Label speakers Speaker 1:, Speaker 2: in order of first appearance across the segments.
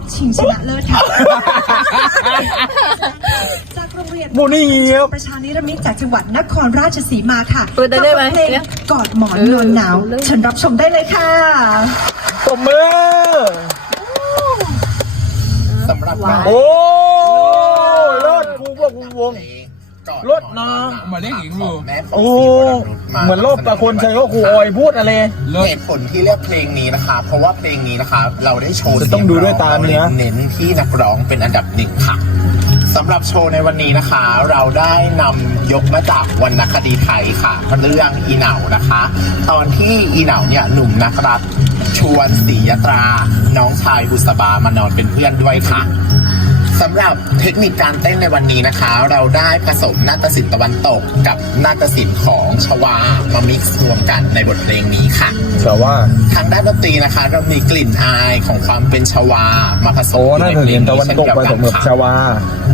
Speaker 1: อบชิงชนะเลิศค่ะ จากโรงเรียน
Speaker 2: โมนี่เงียบ
Speaker 1: ประชานิรมิตจากจังหวัดนครราชสีมาค่ะ
Speaker 3: เปิดได้ไหม
Speaker 1: กับบทเพลง
Speaker 3: เนี่ย
Speaker 1: กอดหมอนนอนหนาวเชิญรับชมได้เลยค่ะ
Speaker 2: ตบมือ
Speaker 4: สำหรับ
Speaker 2: โอ้รถกูพวกกูวง รถนะ
Speaker 5: มาเล่นอีกรู
Speaker 4: แม่ผม
Speaker 2: โอ้
Speaker 4: ศรีวรนุชมา
Speaker 2: เหมือนรอบตะคนชัยก็ครูออยพูดอะไร
Speaker 5: เลิศ
Speaker 4: เหตุผลที่เลือกเพลงนี้นะคะ เพราะว่าเพลงนี้นะคะ เราได้โชว์
Speaker 2: จะต้องดูด้วยตาเนื้อ
Speaker 4: เน้นที่นักร้องเป็นอันดับหนึ่งค่ะสำหรับโชว์ในวันนี้นะคะ เราได้นำยกมาจากวรรณคดีไทยค่ะ เรื่องอีเหนานะคะ ตอนที่อีเหนาเนี่ยหนุ่มนักรักชวนศรียตรา น้องชายบุษบามานอนเป็นเพื่อนด้วยค่ะ สำหรับเทคนิคการเต้นในวันนี้นะคะ เราได้ผสมนาฏศิลป์ตะวันตกกับนาฏศิลป์ของชวามามิกซ์รวมกันในบทเพลงนี้ค่ะ
Speaker 2: แต่ว่า
Speaker 4: ทางด้านดนตรีนะคะเรามีกลิ่นอายของความเป็นชวามาผส
Speaker 2: โอ้
Speaker 4: ม
Speaker 2: น่าจะเรียนตะวันตกผสมกับชาวา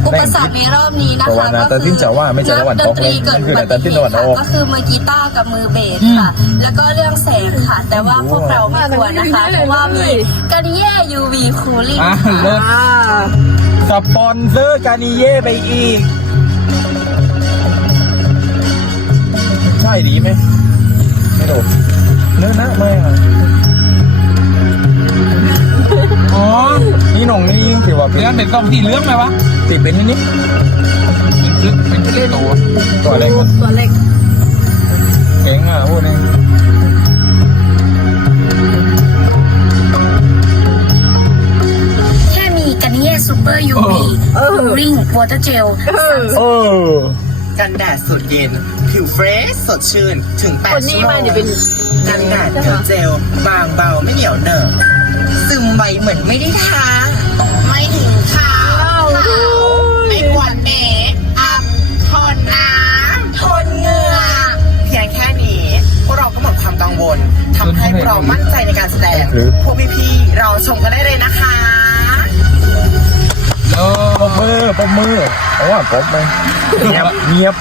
Speaker 3: อุปสรรคในรอบนี้นะ
Speaker 2: เพราะ
Speaker 3: คะ
Speaker 2: ว่านาแต่ที่จะว่าไม่ใช่ตะวันตก
Speaker 3: ดนตรีเกิด
Speaker 2: มันคือ
Speaker 3: อุบั
Speaker 2: แต่
Speaker 3: ติ
Speaker 2: ที่
Speaker 3: เห
Speaker 2: ตะวัน
Speaker 3: ตุ
Speaker 2: อ
Speaker 3: ค่ะ
Speaker 2: อก
Speaker 3: ก็คือมือกีตาร์กับมือเบสค่ะ แล้วก็เรื่องแสงค่ะ แต่ว่าพวกเราไม่ควรนะคะ เพราะว่ามีกันแย่ UV cooling
Speaker 5: อะ
Speaker 3: ค่ะ
Speaker 5: เลิศ
Speaker 2: สปอนเซอร์กานิเย่ไปอีก ใช่ดีไหม ไม่โดดเนื้อนะไม่อะ
Speaker 5: อ๋อ
Speaker 2: นี่หน่องนี่ถือว่าเป็น
Speaker 5: เรื่องเป็นกล้องที่เรื่องไหมวะ
Speaker 2: ติดเป็นนิดนิด
Speaker 5: เป็นคลิปเป็นคลิปตัว
Speaker 2: ตัวอะไรกัน
Speaker 3: ตัวเล็ก
Speaker 2: เก่งอะพูดเอง
Speaker 3: มีกันแย่ซูเปอร์ UV cooling water gel
Speaker 2: เออ
Speaker 4: กันแดดสุดเย็น ผิวเฟรชสดชื่น ถึง
Speaker 3: คน
Speaker 4: 8
Speaker 3: นี้
Speaker 4: ชั่วโม
Speaker 3: มางเนี่ยเป็น
Speaker 4: กันแดดผิวเจล บางเบาไม่เหนียวเหนอะซึมไวเหมือนไม่ได้ทา ไม่ถึงขาวขาวไม่กวนเนอับทนน้ำทนเหงื่อเพียงแค่นี้พวกเราก็หมดความกังวลทำให้พวกเรามั่นใจในการแสดง
Speaker 2: หรือ
Speaker 4: พวกพี่ๆเราชมกันได้เลยนะคะ
Speaker 5: เลิ
Speaker 2: ปมมือปมมือเพราะว่าปมไปเงียบเงียบ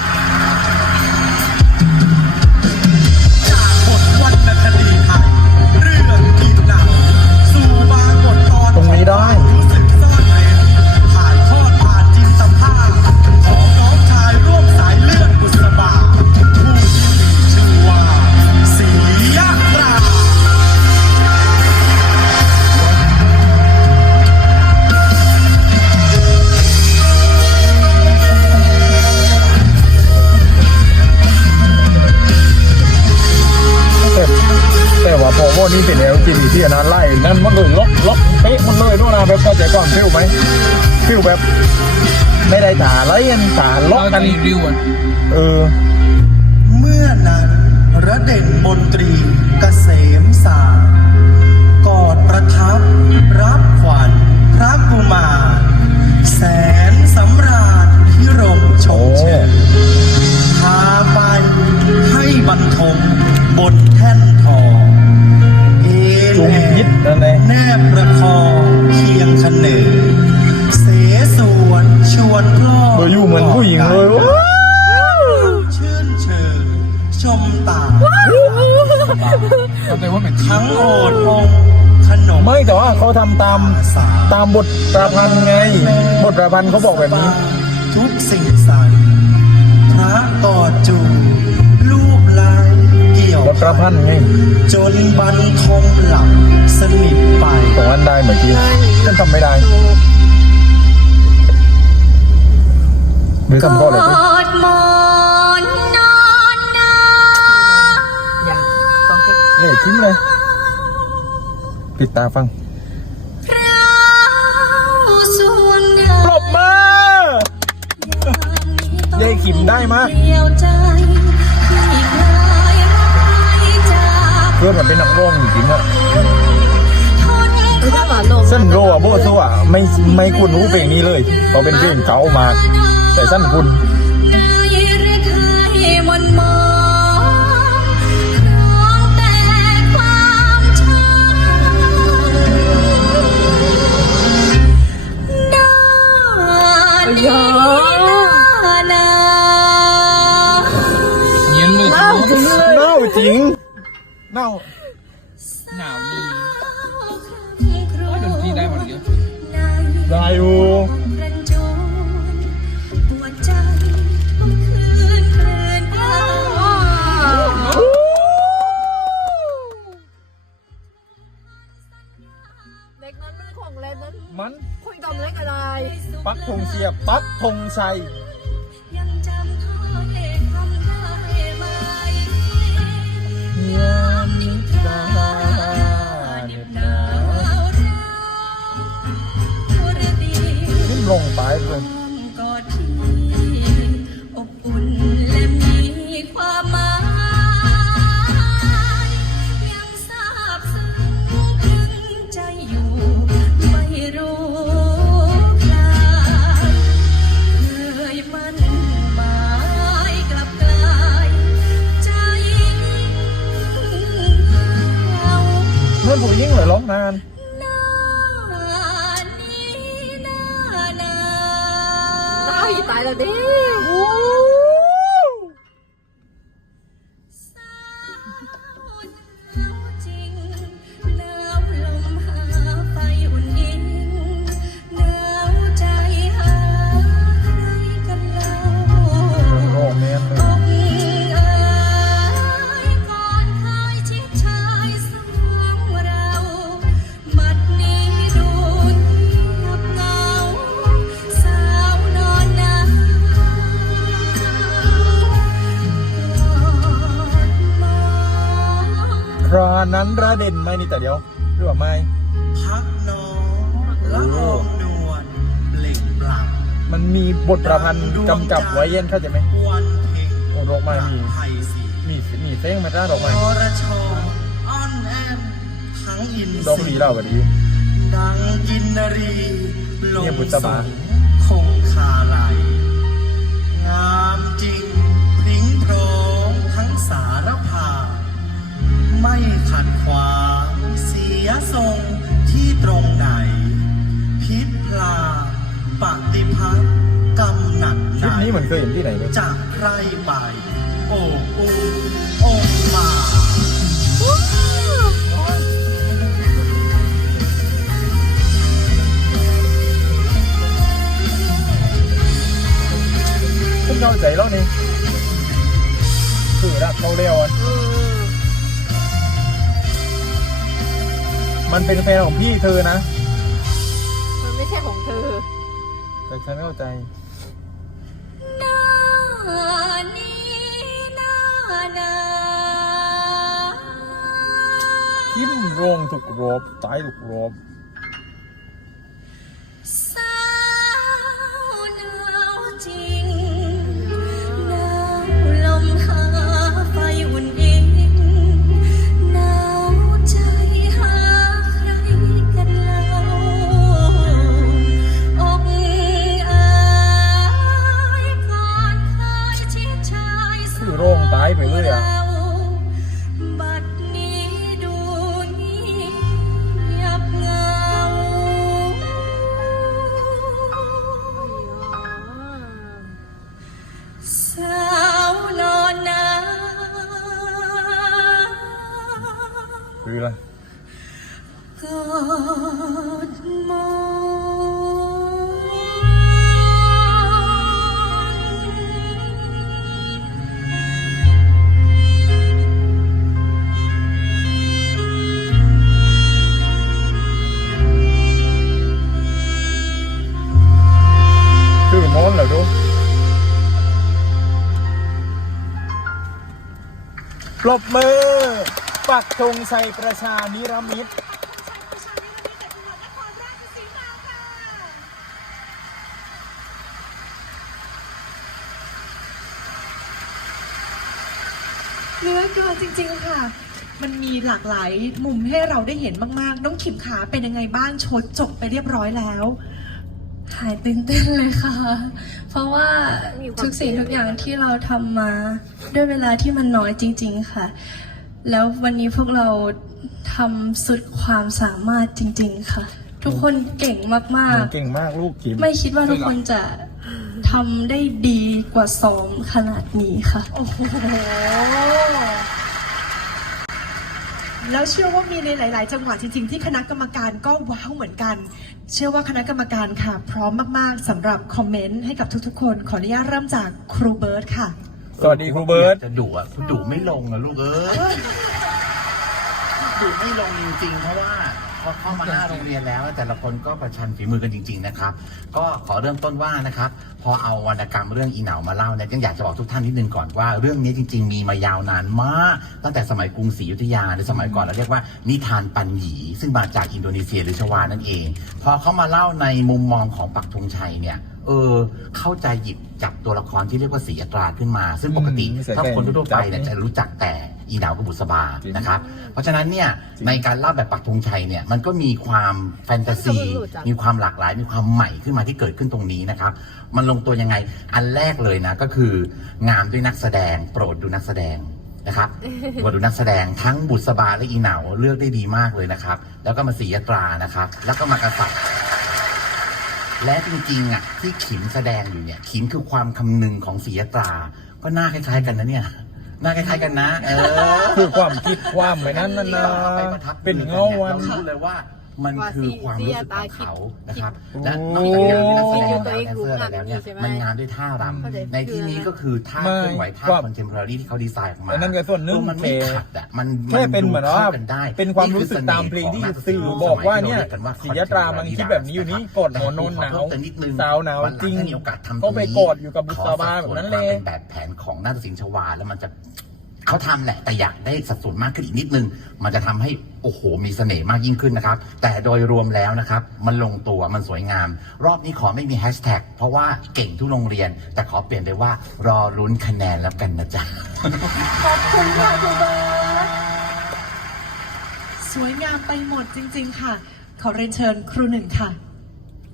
Speaker 6: ล็
Speaker 2: เขา
Speaker 6: ทำตาม
Speaker 2: ตามบทประพันธ์ไง บทประพันธ์เขาบอกแบบนี้
Speaker 6: ทุกสิ่งสันพระกอดจูบรูปลายเกี่ยว
Speaker 2: บทประพันธ์ไง
Speaker 6: จนบรรทมหลับสนิทไป
Speaker 2: ของอันได้เหมือนกี้ฉันทำไม่ได้หรือทำข้ออะไร
Speaker 3: ก
Speaker 2: กู
Speaker 3: อดหมอนนอนหนาว
Speaker 2: เล่ชิ้นเลยปิดตาฟัง อยายขิมได้มะ
Speaker 3: เดียวใจที่เคยไร้จาก
Speaker 2: เพื่อนมันเป็นนักร้องจริงๆอะ
Speaker 3: ทน
Speaker 2: เส้นโรอะโบซัวไม่ไม่คุณรู้เพลงนี้เลยเขาเป็นเพลงเก่ามากแต่สั้นคุณ จริง เน่า
Speaker 5: หนาวดีดนตรีได้หมดเลย
Speaker 3: หนา
Speaker 2: ได้อยู่
Speaker 7: รันจวนปวดใจเมื่อคืนเพลินพา
Speaker 3: เด็กนั้นมันของเล่นนั้น
Speaker 2: มัน
Speaker 3: คุยกับเล็กอะไร
Speaker 2: ปักธงเสียบ ปักธงชัย พื่อนผู้หญิงเหรอร้องนาน
Speaker 7: หน้านี้หน้าหนา
Speaker 3: ตายตายแล้วดิ
Speaker 7: อดหมอน
Speaker 2: ครานั้นระเด่นไหมนี่แต่เดียวหรือว่าไม่
Speaker 6: พักนอนละอองนวลเปล่งปลั่ง
Speaker 2: มันมีบทประพันธ์กำกับไว้เย็นเข้าใจไหม
Speaker 6: วันเพ็ง
Speaker 2: โอ้ดอกไม้มี
Speaker 6: ไทยสี
Speaker 2: มีมีเฟ้งมาจ้าดอกไม้
Speaker 6: อรชรอ้อนแอนทั้งอิน
Speaker 2: ดอกหลีเราก็ดี
Speaker 6: ดังกินนรีลง
Speaker 2: เนี่ยบุษบา
Speaker 6: คงคาไหลงามจริงพริ้งพร้องทั้งสารพา ไม่ขัดขวางเสียทรงที่ตรงไหน พิษพลาปฏิพัทธ์กำหนัก
Speaker 2: ค
Speaker 6: ไหน
Speaker 2: ลิปนี้เหมือนเคยเห็นที่ไหนเลย
Speaker 6: จากใครไป โอ้ปูองค์มา
Speaker 2: คุณเข้าใจแล้วนี่คือรักเขาเร็วอะ มันเป็นแฟนของพี่เธอนะ
Speaker 3: มันไม่ใช่ของเธอ
Speaker 2: แต่ฉันไม่เข้าใจ
Speaker 7: หน้านี้หน้าหนา
Speaker 2: ทิมโรงถูกรบตายถูกรบ
Speaker 7: คืออะ
Speaker 2: ไร ปรบมือปักธงชัยประชานิรมิตร
Speaker 1: เหลือเกินจริง ๆ ค่ะ มันมีหลากหลายมุมให้เราได้เห็นมาก ๆ น้องขิมขาเป็นยังไงบ้างโชว์จบไปเรียบร้อยแล้ว
Speaker 7: หายตื่นเต้นเลยค่ะ เพราะว่า
Speaker 3: มีความ
Speaker 7: ทุกสิ่งทุกอย่างที่เราทำมา ด้วยเวลาที่มันน้อยจริง ๆ ค่ะ แล้ววันนี้พวกเราทำสุดความสามารถจริง ๆ ค่ะ ทุกคนเก่งมาก
Speaker 2: เก่งมากลูกจิม
Speaker 7: ๆ ไม่คิดว่าทุกคนจะทำได้ดีกว่าซ้อมขนาดนี้ค่ะ
Speaker 1: โอ้โห แล้วเชื่อว่ามีในหลาย ๆ จังหวัดจริง ๆ ที่คณะกรรมการก็ว้าวเหมือนกัน เชื่อว่าคณะกรรมการค่ะ พร้อมมาก ๆสำหรับคอมเมนต์ให้กับทุก ๆ คน ขออนุญาตเริ่มจากครูเบิร์ตค่ะ
Speaker 2: สวัสดีครูเบิร์ต
Speaker 8: จะดุอะดุไม่ลงนะลูกเอ้ยดุไม่ลงจริงๆเพราะว่าพอเข้ามาหน้าโรงเรียนแล้ว แต่ละคนก็ประชันฝีมือกันจริง ๆ นะครับ ก็ขอเริ่มต้นว่านะครับ พอเอาวรรณกรรมเรื่องอีเหนามาเล่าเนี่ยยังอยากจะบอกทุกท่านนิดนึงก่อนว่าเรื่องนี้จริง ๆ มีมายาวนานมาก ตั้งแต่สมัยกรุงศรีอยุธยาในสมัยก่อนเราเรียกว่านิทานปันหยีซึ่งมาจากอินโดนีเซียหรือชวานั่นเอง พอเขามาเล่าในมุมมองของปักธงชัยเนี่ย เออ เข้าใจหยิบจับตัวละครที่เรียกว่าสีอัตราขึ้นมา ซึ่งปกติ
Speaker 2: อืม
Speaker 8: ถ้าคนทั่วๆไปเนี่ย
Speaker 2: จับ
Speaker 8: จะรู้จักแต่อีเหนากับบุษบา
Speaker 2: จริง
Speaker 8: นะครับ เพราะฉะนั้นเนี่ย
Speaker 2: จริง
Speaker 8: ในการเล่าแบบปักธงชัยเนี่ยมันก็มีความแฟนตาซี มีความหลากหลาย มีความใหม่ขึ้นมาที่เกิดขึ้นตรงนี้นะครับ มันลงตัวยังไงอันแรกเลยนะก็คืองามด้วยนักแสดง โปรดดูนักแสดงนะครับ โปรดดูนักแสดงทั้งบุษบาและอีเหนาเลือกได้ดีมากเลยนะครับ แล้วก็มาสียตรานะครับ แล้วก็มากษัตริย์ และจริงๆอะที่ขิมแสดงอยู่เนี่ย ขิมคือความคำนึงของสียตรา ก็หน้าคล้ายๆกันนะเนี่ยหน้าคล้ายๆกันนะ เออ
Speaker 2: คือความคิดความไปนั้นนะนะ
Speaker 8: ไปประทับ
Speaker 2: เป็นเงาวัน
Speaker 8: เรารู้เลยว่า มันคือความรู้สึกของเขานะครับ
Speaker 2: คิด
Speaker 8: และนอกจากงานด้วยนักแสดง
Speaker 3: คิด
Speaker 8: แล้ว
Speaker 3: ตัวเอง
Speaker 8: แดนเซอร์อะไรแล้วเนี่ย
Speaker 3: ใช่ไหม
Speaker 8: มันงานด้วยท่าร
Speaker 3: เข้าใจำ
Speaker 8: ในที่นี้ก็คือท่า
Speaker 2: ไม่
Speaker 8: เคลื่อนไหวท่า
Speaker 2: ความ
Speaker 8: คอนเทมพอรารีที่เขาดีไซน์ออกมา
Speaker 2: อันนั้นก็ส่วนหนึ่ง
Speaker 8: เออมันไม่ขัดอะมัน
Speaker 2: แค่เป็นเหมือนว่า
Speaker 8: ดูข้กันได้
Speaker 2: เป็นความรู้สึกตามเพลงที่สื่อบอกว่าเนี่ยศิยตรามันคิดแบบนี้อยู่นี่กดหมอนนหนาวสาวหนาวจริง
Speaker 8: ถ้ามีโอกาสทำ
Speaker 2: ก็ไปกอดอยู่กับบุษบาแบบนั้นเลย
Speaker 8: ขอสัดส่วความเป็นแบบแผนของนาฏศิลป์ชวาแล้วมันจะ เขาทำแหละแต่อยากได้สัดส่วนมากขึ้นอีกนิดนึง มันจะทำให้โอ้โหมีเสน่ห์มากยิ่งขึ้นนะครับ แต่โดยรวมแล้วนะครับ มันลงตัวมันสวยงาม รอบนี้ขอไม่มีแฮชแท็กเพราะว่าเก่งทุกโรงเรียน แต่ขอเปลี่ยนไปว่ารอลุ้นคะแนนแล้วกันนะจ๊ะ
Speaker 1: ขอบคุณค่ะครูเบิร์ตสวยงามไปหมดจริง ๆ ค่ะ ขอเรียนเชิญครูหนึ่งค่ะ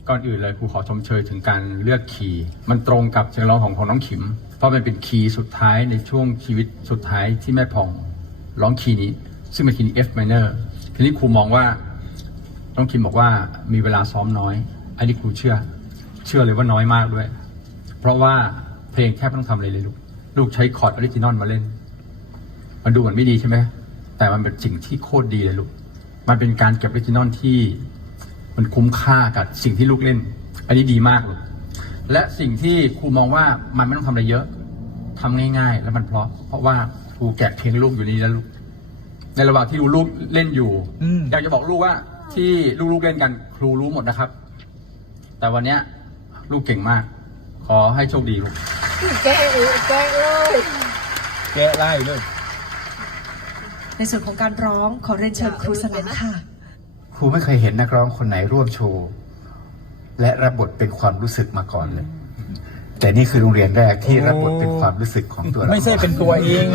Speaker 9: ก่อนอื่นเลยครูขอชมเชยถึงการเลือกคีย์มันตรงกับเสียงร้องของของน้องขิม เพราะมันเป็นคีย์สุดท้ายในช่วงชีวิตสุดท้ายที่แม่พองร้องคีย์นี้ ซึ่งเป็นคีย์ F minor ทีนี้ครูมองว่าน้องคิมบอกว่ามีเวลาซ้อมน้อย อันนี้ครูเชื่อ เชื่อเลยว่าน้อยมากด้วย เพราะว่าเพลงแทบไม่ต้องทำอะไรเลยลูก ลูกใช้คอร์ดออริจินอลมาเล่น มันดูเหมือนไม่ดีใช่ไหม แต่มันเป็นสิ่งที่โคตรดีเลยลูก มันเป็นการเก็บออริจินอลที่ มันคุ้มค่ากับสิ่งที่ลูกเล่น อันนี้ดีมากเลย และสิ่งที่ครูมองว่ามันไม่ต้องทำอะไรเยอะทำง่าย ๆ แล้วมันเพราะ เพราะว่าครูแกะเพลงลูกอยู่นี่แล้วลูกในระหว่างที่ดูลูกเล่นอยู่
Speaker 2: อืม
Speaker 9: อยากจะบอกลูกว่าที่ลูกๆเล่นกัน ครูรู้หมดนะครับ แต่วันเนี้ยลูกเก่งมาก ขอให้โชคดีลูก
Speaker 3: แกะเออแกะเลย
Speaker 2: แกะไล่เลย
Speaker 1: ในส่วนของการร้องขอเรียนเชิญครูสลันค่ะ
Speaker 10: ค รูไม่เคยเห็นนักร้องคนไหนร่วมโชว์ และรับบทเป็นความรู้สึกมาก่อนเลย แต่นี่คือโรงเรียนแรกที่รับบทเป็นความรู้สึกของตัวเรา
Speaker 2: ไม่ใช่เป็นตัวเอง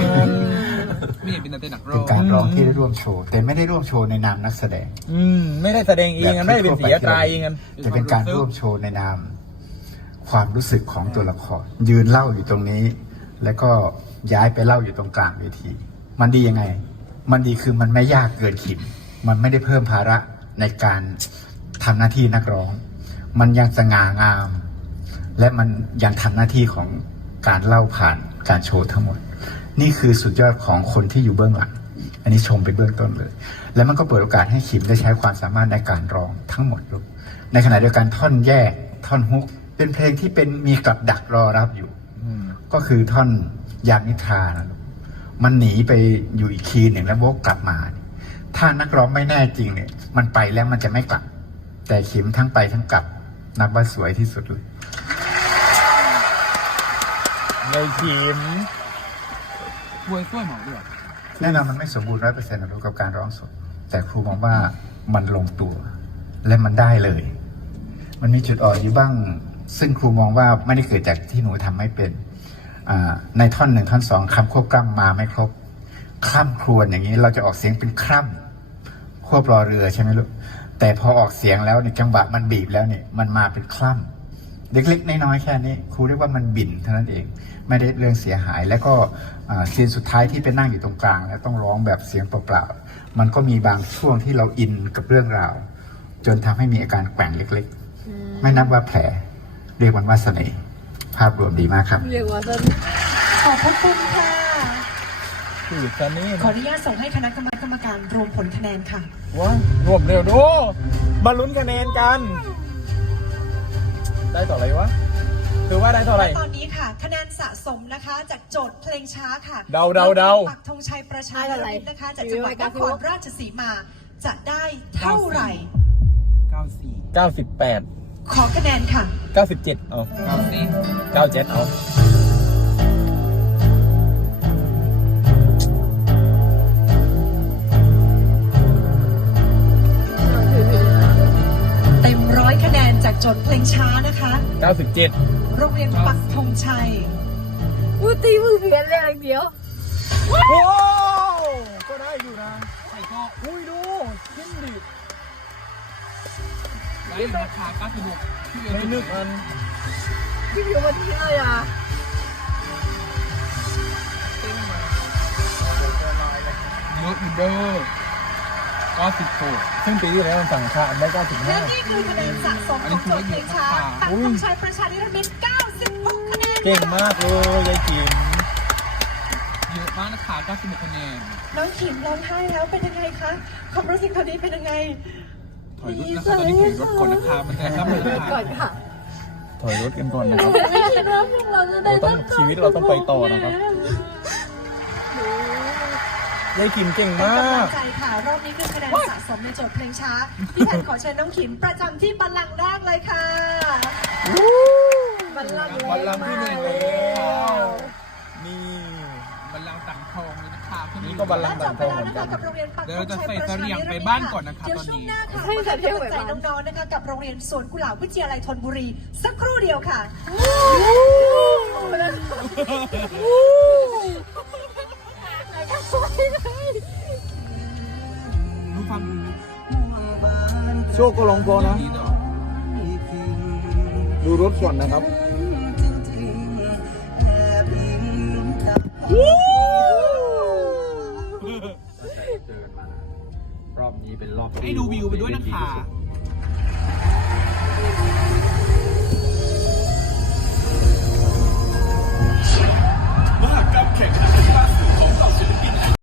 Speaker 9: นี่เป็นนักเต้นนักร้
Speaker 10: เป็
Speaker 9: อนง
Speaker 10: การร้องที่ได้ร่วมโชว์ แต่ไม่ได้ร่วมโชว์ในนามนักแสดง
Speaker 2: อืมไม่ได้แสดงเองอะไม่ได้เป็นศิยตราเองอะ
Speaker 10: จะเป็นการร่วมโชว์ในนาม ความรู้สึกของตัวละคร ยืนเล่าอยู่ตรงนี้ แล้วก็ย้ายไปเล่าอยู่ตรงกลางเวที มันดียังไง มันดีคือมันไม่ยากเกินขีดมันไม่ได้เพิ่มภาระ ในการทำหน้าที่นักร้อง มันยังสง่างาม และมันยังทำหน้าที่ของการเล่าผ่านการโชว์ทั้งหมด นี่คือสุดยอดของคนที่อยู่เบื้องหลัง อันนี้ชมไปเบื้องต้นเลย แล้วมันก็เปิดโอกาสให้คิมได้ใช้ความสามารถในการร้องทั้งหมดลูกในขณะเดียวกันท่อนแยกท่อนฮุก เป็นเพลงที่เป็นมีกับดักรอรับอยู่ก็คือท่อนยามนิทรานะลูกมันหนีไปอยู่อีกคีย์หนึ่งแล้ววกกลับมา ถ้านักร้องไม่แน่จริงเนี่ย มันไปแล้วมันจะไม่กลับ แต่คิมทั้งไปทั้งกลับ นับว่าสวยที่สุดเลย
Speaker 2: ในทีม
Speaker 9: ช่วยช่วยหมอด้วย
Speaker 10: แน่นอนมันไม่สมบูรณ์ร้อยเปอร์เซ็นต์นะลูกกับการร้องสด แต่ครูมองว่ามันลงตัว และมันได้เลย มันมีจุดอ่อนอยู่บ้าง ซึ่งครูมองว่าไม่ได้เกิดจากที่หนูทำไม่เป็นอ่าในท่อนหนึ่งท่อนสองคำควบกล้ำมาไม่ครบ คล่ำครวญอย่างนี้ เราจะออกเสียงเป็นคร่ำควบรอเรือใช่ไหมลูกแต่พอออกเสียงแล้วในยจังหวะมันบีบแล้วเนี่ยมันมาเป็นคล่ำเล็กๆน้อยๆแค่นี้ครูเรียกว่ามันบินเท่านั้นเอง ไม่ได้เรื่องเสียหาย แล้วก็อ่าซีนสุดท้ายที่ไปนั่งอยู่ตรงกลางแล้วต้องร้องแบบเสียงเปล่าๆมันก็มีบางช่วงที่เราอินกับเรื่องราว จนทำให้มีอาการแกว่งเล็กๆ ไม่นับว่าแผล เรียกมันว่าเสน่ห์ภาพรวมดีมากครับ
Speaker 3: เรียกว่าต้น
Speaker 1: ขอบพระคุณค่ะ
Speaker 2: คือกันนี่
Speaker 1: ขออนุญาตส่งให้คณะกรรมกรรมการรวมผลคะแนนค่ะ
Speaker 2: ว้ารวมเร็วดูมาลุ้นคะแนนกัน ได้ต่ออะไรวะถือว่าได้เท่าไหร่
Speaker 1: และตอนนี้ค่ะ คะแนนสะสมนะคะ จากโจทย์เพลงช้าค่ะ
Speaker 2: เดาเดาเดา
Speaker 1: ปักธงชัยประชาธิปไตยนะคะจากจังหวัดนครราชสีมาจะได้เท่าไหร่
Speaker 2: 98
Speaker 1: ขอคะแนนค่ะ
Speaker 2: 97 เอา97เอา
Speaker 1: จากโจทย์เพลงช้านะคะ
Speaker 2: 97
Speaker 1: โรงเรียนปักธงชัย
Speaker 3: กูตีมือเพียนเลยอย่างเดียว
Speaker 2: โอ้ก็ได้อยู่นะใส่ก็อุ้ยดูชิ้นดิ
Speaker 9: ได้ราคา96
Speaker 2: ไม่นึกอัน
Speaker 3: พี่ผิวมันทิ้งเลยอะ
Speaker 9: เยอะอยู่เด้อ 96
Speaker 2: ซึ่งปีที่แล้วมันสั่งค่าอันได้
Speaker 1: และ
Speaker 2: 95
Speaker 1: นี่คือคะแนนสะสมของโจทย์เพลงช้าปักธงชัยประชาธิปไตย96คะแนน
Speaker 2: เก่งมากเลยยายจิ๋ม
Speaker 9: เยอะมากนะคะ96คะแนน
Speaker 1: น้องขิมร้องไห้แล้วเป็นยังไงคะความรู้สึกตอนนี้เป็นยังไง
Speaker 9: ถอยรถนะคะตอนนี้ถอยรถก่อนนะคะมันจะข้ามเลย
Speaker 3: ก่อนค่ะ
Speaker 2: ถอยรถกันก่อนนะครับ
Speaker 3: ไม่คิดว่าพวกเราจะได้
Speaker 2: เราต้องชีวิตเราต้องไปต่อนะครับ ยายจิ๋มเก่ง
Speaker 1: เป็น
Speaker 2: มากำ
Speaker 1: ลังใจค่ะ รอบนี้คือคะแนนสะสมในโจทย์เพลงช้า พี่แทนขอเชิญน้องขิมประจำที่บัลลังก์แรกเลยค่ะ
Speaker 3: บัลลังก์
Speaker 2: บัลลังก์ที่หนึ่งแล้วนี่
Speaker 9: บัลลังก์สังทองเลยนะคะที่
Speaker 2: นี่
Speaker 9: นี่
Speaker 2: ก็บัลลั
Speaker 1: และ
Speaker 2: งก์
Speaker 1: จ
Speaker 2: ดั
Speaker 1: บ
Speaker 2: ง
Speaker 1: ไป
Speaker 2: ทอง
Speaker 1: แล้ว
Speaker 2: เหมือนกัน
Speaker 1: นะคะกับโรงเรียนปัก
Speaker 9: เดี๋ยว
Speaker 1: ธ
Speaker 9: เรา
Speaker 1: ง
Speaker 9: จะ
Speaker 1: ชัย
Speaker 9: ใส่
Speaker 1: ประชา
Speaker 9: เสลี่
Speaker 1: ธิ
Speaker 9: ยง
Speaker 1: ป
Speaker 9: ไป
Speaker 1: ไตย
Speaker 9: บ้านก่อนนะคะ
Speaker 1: เดี๋ยว
Speaker 9: ตอน
Speaker 1: ช่วง
Speaker 9: นี้
Speaker 1: หน้าค่ะมาให้กำลังใจน้องๆนะคะกับโรงเรียนสวนกุหลาบวิทยาลัยธนบุรี สักครู่เดียวค่ะ
Speaker 9: รู้
Speaker 2: โชคก็ลองพอนะ
Speaker 9: ดีเนาะ
Speaker 2: ดูรถก่อนนะครับ